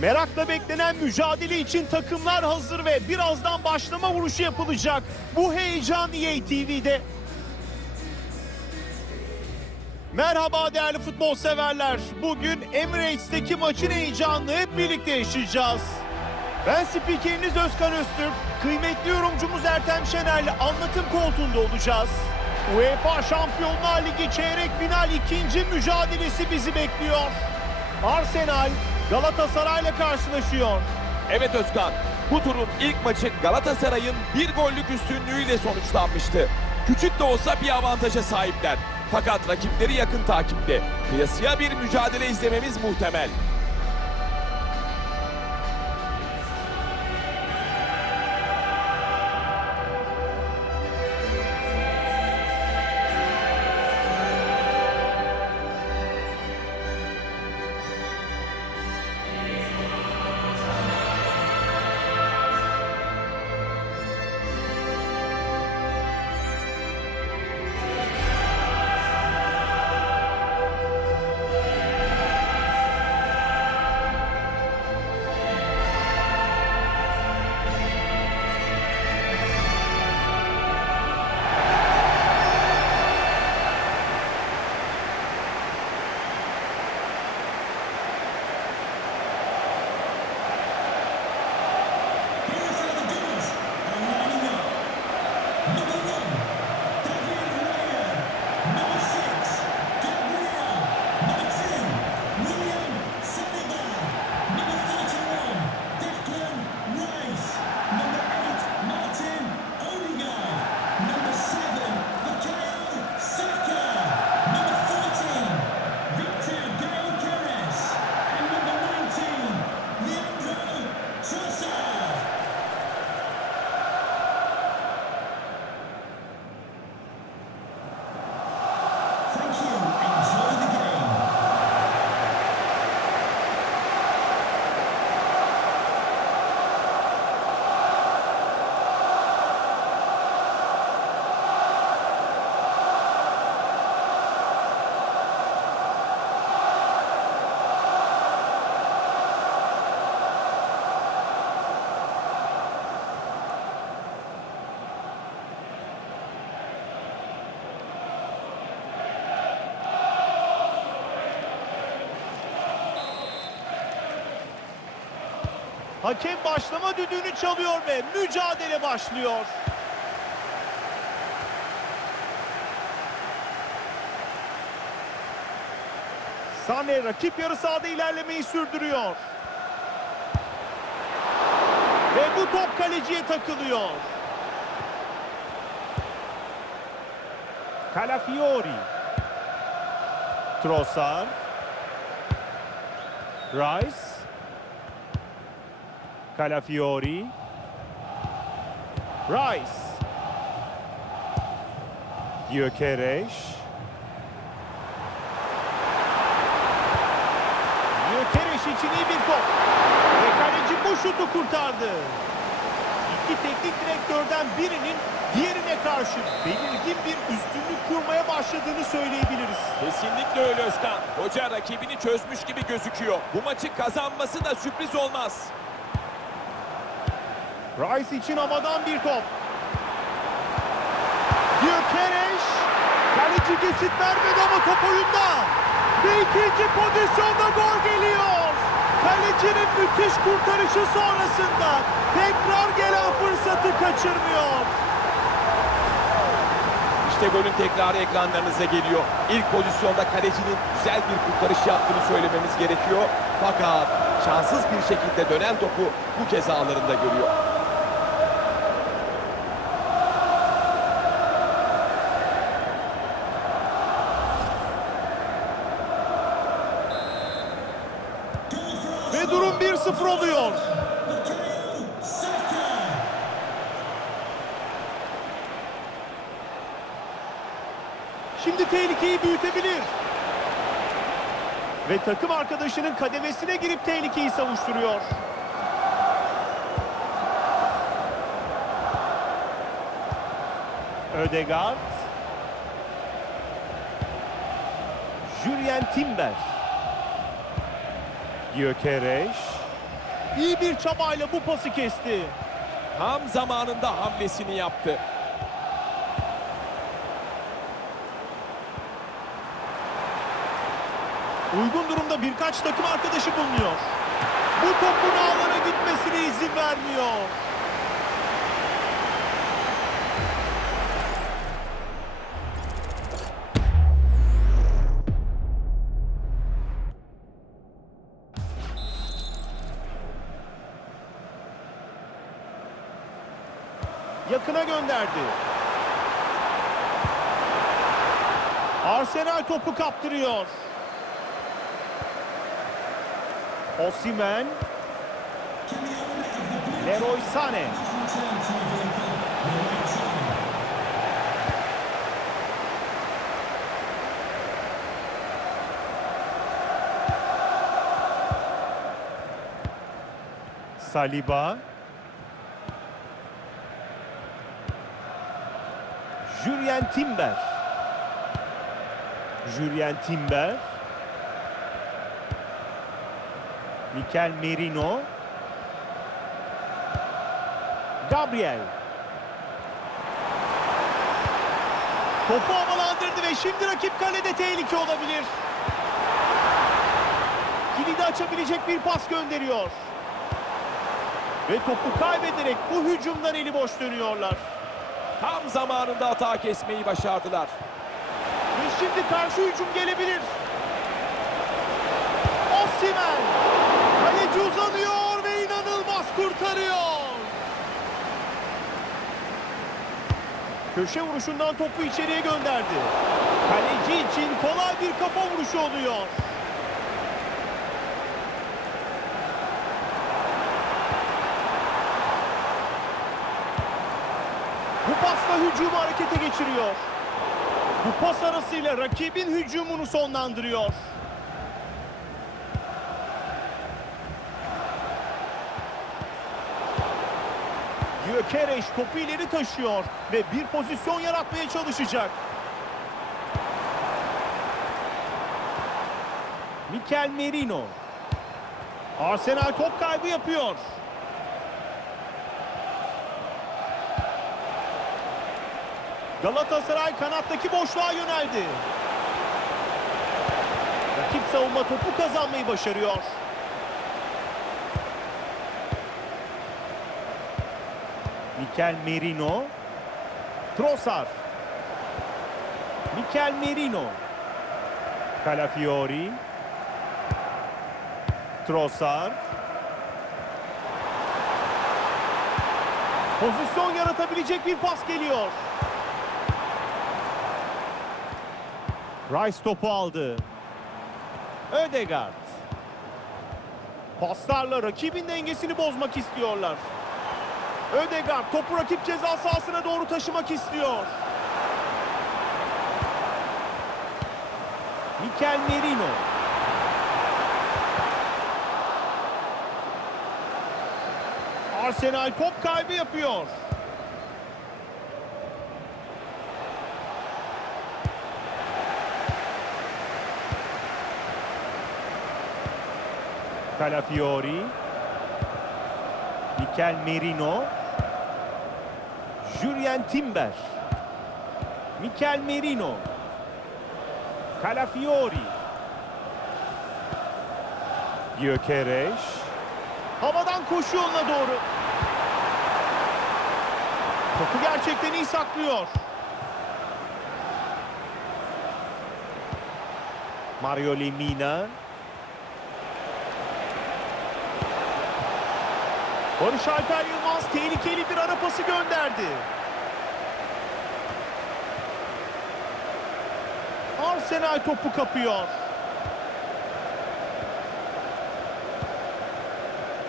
Merakla beklenen mücadele için takımlar hazır ve birazdan başlama vuruşu yapılacak. Bu heyecan EA TV'de. Merhaba değerli futbol severler. Bugün Emirates'teki maçın heyecanını hep birlikte yaşayacağız. Ben spikeriniz Özkan Öztürk. Kıymetli yorumcumuz Ertem Şener'le anlatım koltuğunda olacağız. UEFA Şampiyonlar Ligi çeyrek final ikinci mücadelesi bizi bekliyor. Arsenal Galatasaray'la karşılaşıyor. Evet Özkan, bu turun ilk maçı Galatasaray'ın bir gollük üstünlüğüyle sonuçlanmıştı. Küçük de olsa bir avantaja sahipler. Fakat rakipleri yakın takipte. Kıyasıya bir mücadele izlememiz muhtemel. Hakem başlama düdüğünü çalıyor ve mücadele başlıyor. Sane rakip yarı sahada ilerlemeyi sürdürüyor. Ve bu top kaleciye takılıyor. Calafiori. Trossard. Rice. Calafiori. Rice. Gyökeres. Gyökeres için iyi bir top. Ve kaleci bu şutu kurtardı. İki teknik direktörden birinin diğerine karşı belirgin bir üstünlük kurmaya başladığını söyleyebiliriz. Kesinlikle öyle Özkan. Hoca rakibini çözmüş gibi gözüküyor. Bu maçı kazanması da sürpriz olmaz. Rice için havadan bir top. Gyökeres. Kaleci geçit vermedi ama top oyunda. Ve ikinci pozisyonda gol geliyor. Kalecinin müthiş kurtarışı sonrasında tekrar gelen fırsatı kaçırmıyor. İşte golün tekrarı ekranlarınıza geliyor. İlk pozisyonda kalecinin güzel bir kurtarış yaptığını söylememiz gerekiyor. Fakat şanssız bir şekilde dönen topu bu kez ağlarında görüyor. Goal for Ve durum 1-0 oluyor. Şimdi tehlikeyi büyütebilir. Ve takım arkadaşının kademesine girip tehlikeyi savuşturuyor. Ödegaard. Julien Timber. Gyökeres. İyi bir çabayla bu pası kesti. Tam zamanında hamlesini yaptı. Uygun durumda birkaç takım arkadaşı bulunuyor. Bu topun ağlara gitmesine izin vermiyor. Yakına gönderdi. Arsenal topu kaptırıyor. Osimhen, Leroy Sané. Saliba. Julien Timber. Julien Timber. Mikel Merino. Gabriel. Topu havalandırdı ve şimdi rakip kalede tehlike olabilir. Kilidi açabilecek bir pas gönderiyor. Ve topu kaybederek bu hücumdan eli boş dönüyorlar. Tam zamanında hata kesmeyi başardılar. Ve şimdi karşı hücum gelebilir. Osimhen. Kaleci uzanıyor ve inanılmaz kurtarıyor. Köşe vuruşundan topu içeriye gönderdi. Kaleci için kolay bir kafa vuruşu oluyor. Pasla hücumu harekete geçiriyor. Bu pas arasıyla rakibin hücumunu sonlandırıyor. Gyökeres topu ileri taşıyor ve bir pozisyon yaratmaya çalışacak. Mikel Merino. Arsenal top kaybı yapıyor. Galatasaray kanattaki boşluğa yöneldi. Rakip savunma topu kazanmayı başarıyor. Mikel Merino. Trossard. Mikel Merino. Calafiori. Trossard. Pozisyon yaratabilecek bir pas geliyor. Rice topu aldı. Ödegaard. Paslarla rakibin dengesini bozmak istiyorlar. Ödegaard topu rakip ceza sahasına doğru taşımak istiyor. Mikel Merino. Arsenal top kaybı yapıyor. Calafiori. Mikel Merino. Julien Timber. Mikel Merino. Calafiori. Gyökeres. Havadan koşu yoluna doğru. Topu gerçekten iyi saklıyor. Mario Lemina. Barış Alper Yılmaz tehlikeli bir ara pası gönderdi. Arsenal topu kapıyor.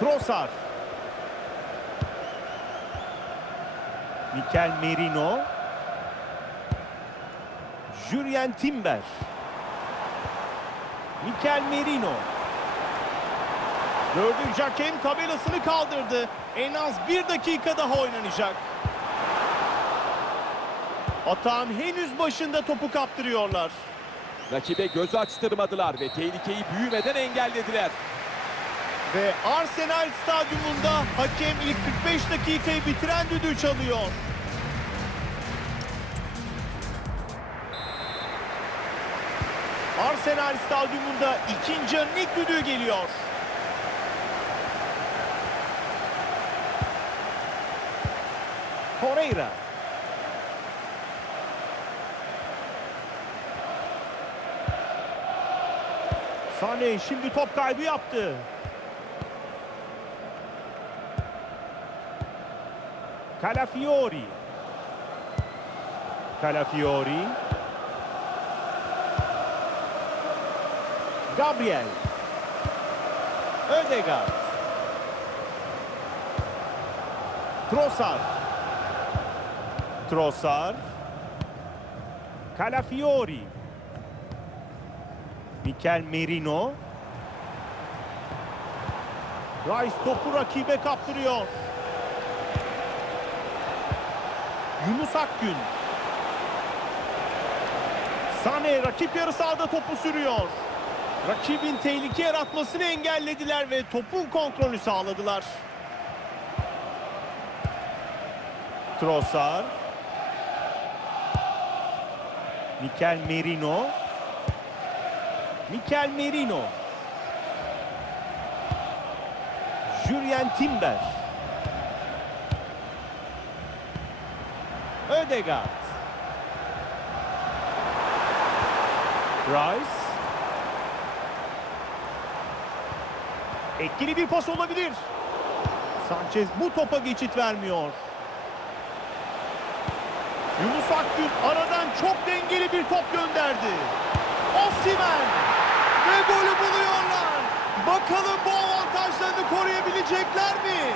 Trossard. Mikel Merino. Julien Timber. Mikel Merino. Dördüncü hakem tabelasını kaldırdı. En az bir dakika daha oynanacak. Atağın henüz başında topu kaptırıyorlar. Rakibe göz açtırmadılar ve tehlikeyi büyümeden engellediler. Ve Arsenal stadyumunda hakem ilk 45 dakikayı bitiren düdüğü çalıyor. Arsenal stadyumunda ikinci ilk düdüğü geliyor. Torreira. Sane şimdi top kaybı yaptı. Calafiori. Calafiori. Gabriel. Ödegaard. Trossard. Trossard. Calafiori. Mikel Merino. Rice topu rakibe kaptırıyor. Yunus Akgün. Sane rakip yarı sahada topu sürüyor. Rakibin tehlike yaratmasını engellediler ve topun kontrolü sağladılar. Trossard. Mikel Merino. Mikel Merino. Julien Timber. Ödegaard. Rice. Etkili bir pas olabilir. Sanchez bu topa geçit vermiyor. Yunus Akgün aradan çok dengeli bir top gönderdi. Osimhen ve golü buluyorlar. Bakalım bu avantajlarını koruyabilecekler mi?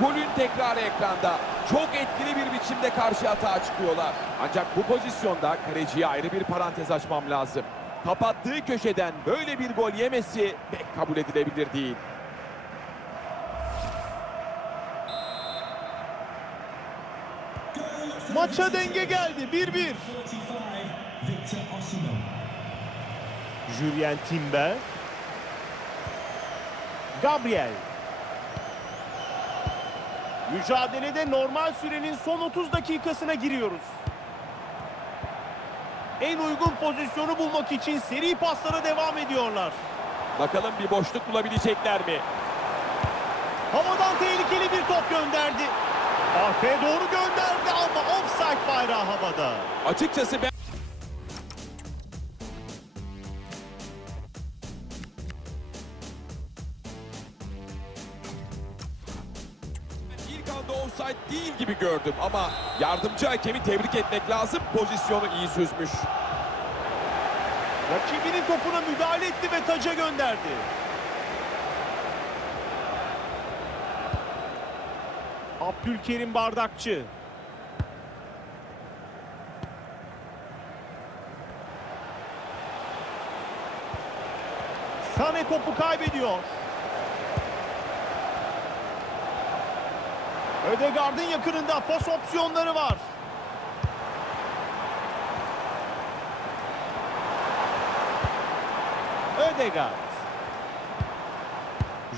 Golün tekrarı ekranda. Çok etkili bir biçimde karşı atağa çıkıyorlar. Ancak bu pozisyonda kaleciye ayrı bir parantez açmam lazım. Kapattığı köşeden böyle bir gol yemesi pek kabul edilebilir değil. Maça denge geldi 1-1. 45, Victor Osimhen. Julien Timber. Gabriel. Mücadelede normal sürenin son 30 dakikasına giriyoruz. En uygun pozisyonu bulmak için seri paslara devam ediyorlar. Bakalım bir boşluk bulabilecekler mi? Havadan tehlikeli bir top gönderdi. Arkaya doğru gönderdi ama offside bayrağı havada. Açıkçası ben... anda offside değil gibi gördüm ama yardımcı hakemi tebrik etmek lazım. Pozisyonu iyi süzmüş. Rakibinin topuna müdahale etti ve taca gönderdi. Abdülkerim Bardakçı. Sane topu kaybediyor. Ödegard'ın yakınında pas opsiyonları var. Ödegaard.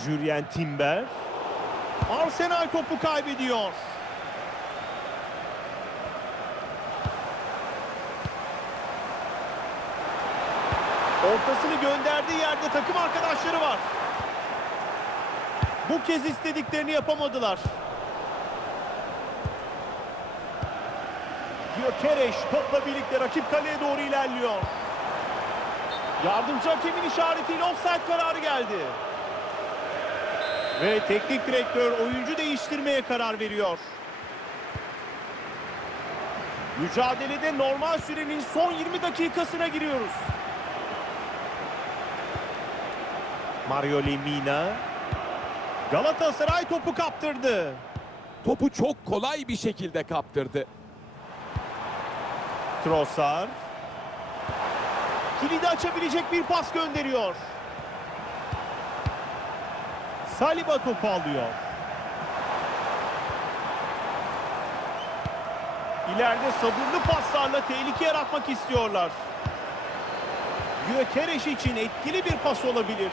Julien Timber. Arsenal topu kaybediyor. Ortasını gönderdiği yerde takım arkadaşları var. Bu kez istediklerini yapamadılar. Gyökeres topla birlikte rakip kaleye doğru ilerliyor. Yardımcı hakemin işaretiyle offside kararı geldi. Ve teknik direktör oyuncu değiştirmeye karar veriyor. Mücadelede normal sürenin son 20 dakikasına giriyoruz. Mario Lemina Galatasaray topu kaptırdı. Topu çok kolay bir şekilde kaptırdı. Trossard kilidi açabilecek bir pas gönderiyor. Saliba topu alıyor. İleride sabırlı paslarla tehlike yaratmak istiyorlar. Gökereş için etkili bir pas olabilir.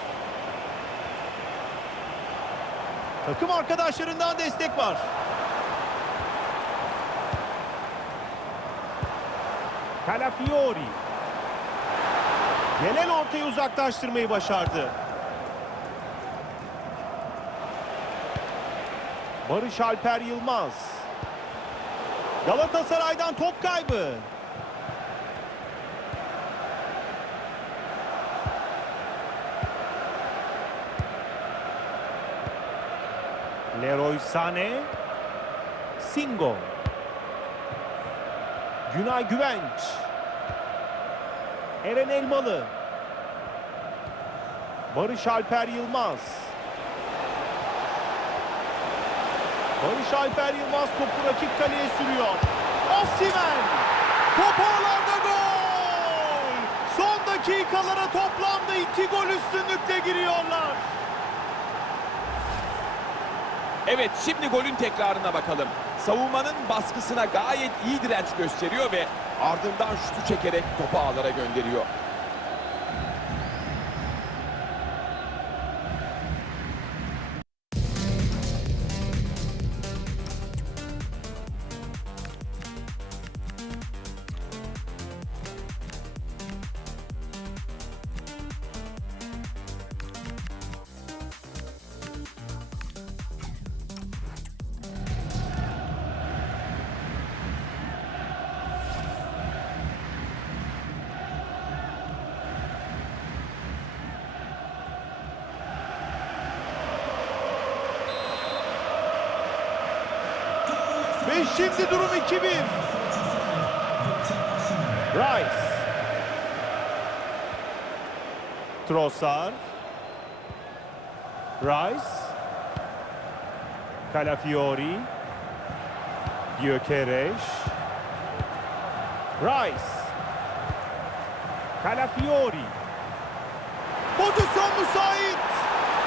Takım arkadaşlarından destek var. Calafiori. Gelen ortayı uzaklaştırmayı başardı. Barış Alper Yılmaz. Galatasaray'dan top kaybı. Leroy Sané. Singo. Günay Güvenç. Eren Elmalı. Barış Alper Yılmaz. Barış Alper Yılmaz topu rakip kaleye sürüyor. Osimhen! Top ağlarda gol! Son dakikalara toplamda iki gol üstünlükle giriyorlar. Evet şimdi golün tekrarına bakalım. Savunmanın baskısına gayet iyi direnç gösteriyor ve ardından şutu çekerek topu ağlara gönderiyor. Şimdi durum 2-1. Rice. Trossard. Rice. Calafiori. Gyökeres. Rice. Calafiori. Pozisyon müsait.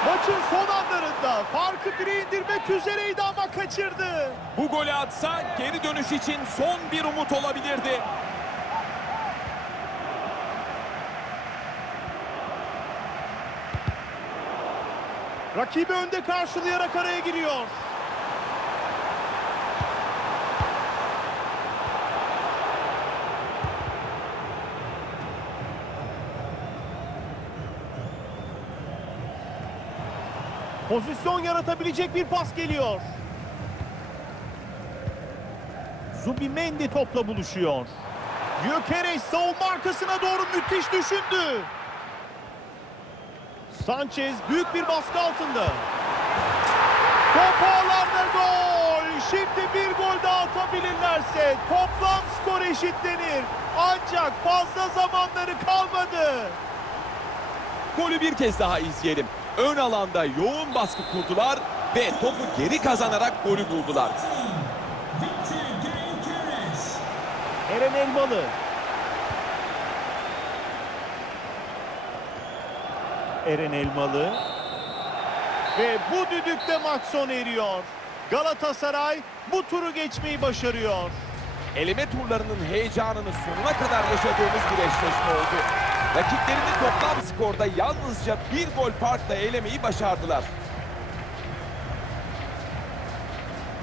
Maçın son anlarında farkı bire indirmek üzereydi ama kaçırdı. Bu golü atsa geri dönüş için son bir umut olabilirdi. Rakibi önde karşılayarak araya giriyor. Pozisyon yaratabilecek bir pas geliyor. Zubimendi topla buluşuyor. Gyökeres savunma arkasına doğru müthiş düşündü. Sanchez büyük bir baskı altında. Top ağlarda gol. Şimdi bir gol daha atabilirlerse toplam skor eşitlenir. Ancak fazla zamanları kalmadı. Golü bir kez daha izleyelim. Ön alanda yoğun baskı kurdular ve topu geri kazanarak golü buldular. Eren Elmalı. Eren Elmalı. Ve bu düdükte maç sona eriyor. Galatasaray bu turu geçmeyi başarıyor. Eleme turlarının heyecanını sonuna kadar yaşadığımız bir eşleşme oldu. Rakiplerini toplam skorda yalnızca bir gol farkla elemeyi başardılar.